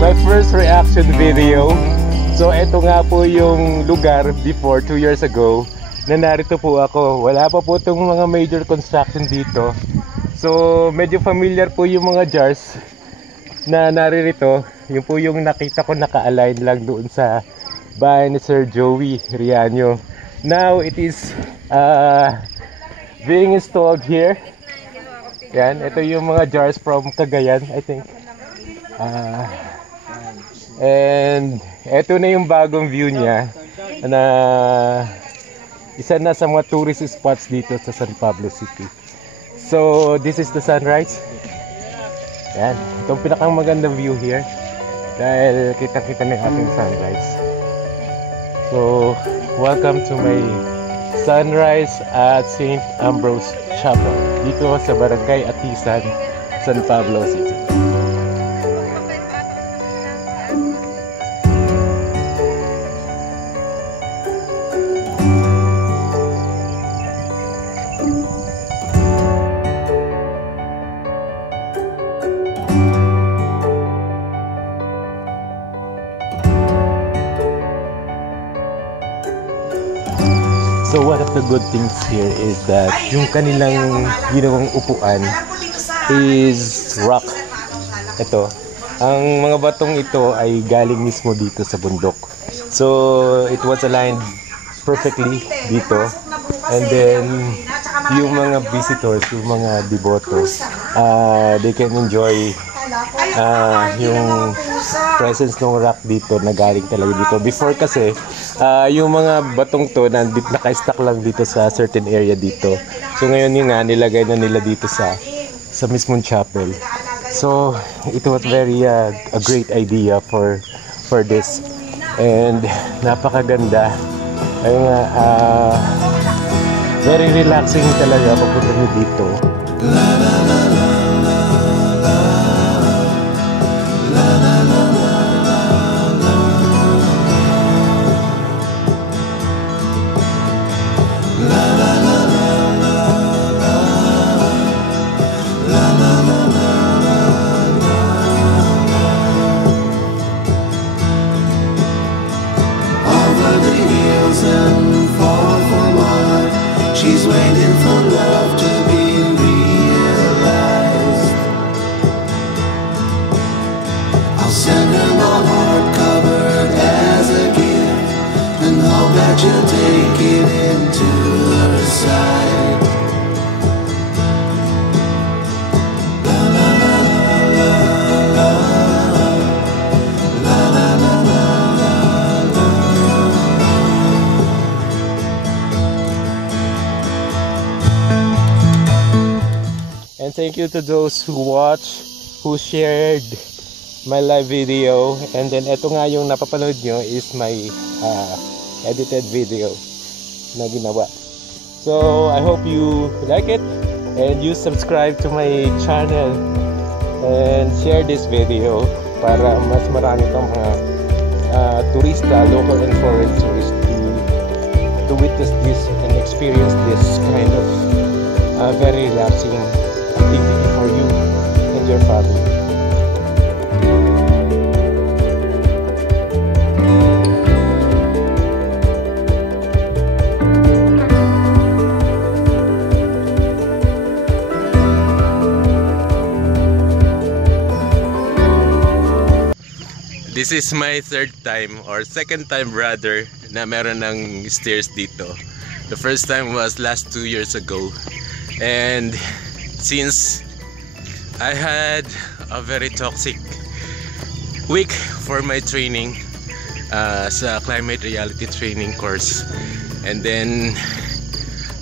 my first reaction video. So ito nga po yung lugar before 2 years ago na narito po ako. Wala pa po itong mga major construction dito. So medyo familiar po yung mga jars na naririto. Yung po yung nakita ko naka-align lang doon sa bahay ni Sir Joey Riaño. Now it is being installed here. Yan, ito yung mga jars from Cagayan, I think. And ito na yung bagong view niya na isa na sa mga tourist spots dito sa San Pablo City. So this is the sunrise. Yan, itong pinakang magandang view here dahil kitang-kita na yung ating sunrise. So welcome to my sunrise at St. Ambrose Chapel dito sa Barangay Atisan, San Pablo City. So one of the good things here is that yung kanilang ginawang upuan is rock. Ito, ang mga batong ito ay galing mismo dito sa bundok. So it was aligned perfectly dito. And then yung mga visitors, yung mga debotos, they can enjoy yung presence ng rock dito na galing talaga dito. Before kasi yung mga batong to naka-stack lang dito sa certain area dito. So ngayon yun nga nilagay na nila dito sa mismong chapel. So it was very a great idea for this, and napakaganda. Ayun nga, very relaxing talaga pagpunta nyo dito. She's waiting for love to be realized. I'll send her my heart covered as a gift, and hope that you'll take it into her side. And thank you to those who watch, who shared my live video. And then ito nga yung napapanood nyo is my edited video na ginawa. So I hope you like it, and you subscribe to my channel and share this video para mas marami pang mga turista, local and foreign tourists to witness this and experience this kind of very relaxing activity for you and your family. This is my third time or second time rather na meron ng stairs dito. The first time was last 2 years ago, and since I had a very toxic week for my training sa climate reality training course, and then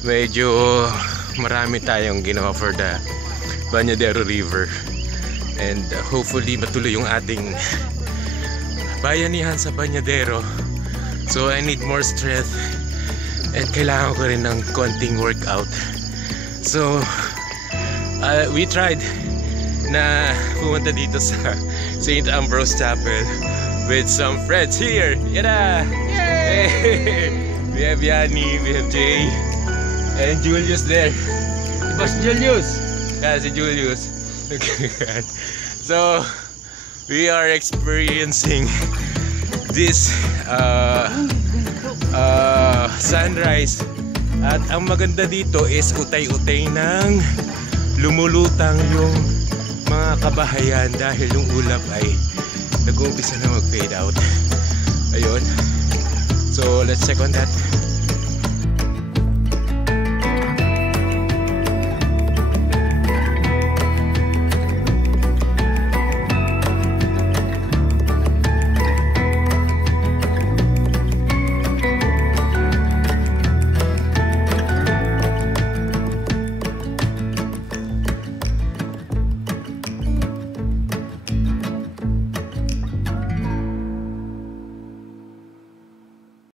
medyo marami tayong ginawa for the Bañadero River, and hopefully matuloy yung ating bayanihan sa Bañadero. So I need more strength, and kailangan ko rin ng konting workout. So we tried na pumunta dito sa St. Ambrose Chapel with some friends here. Yada! Yay! We have Yanni, we have Jay, and Julius there. Boss Julius! Yeah, si Julius. So we are experiencing this sunrise. At ang maganda dito is utay-utay ng lumulutang yung mga kabahayan dahil yung ulap ay nag-uumpisa na mag-fade out. Ayun. So let's check on that.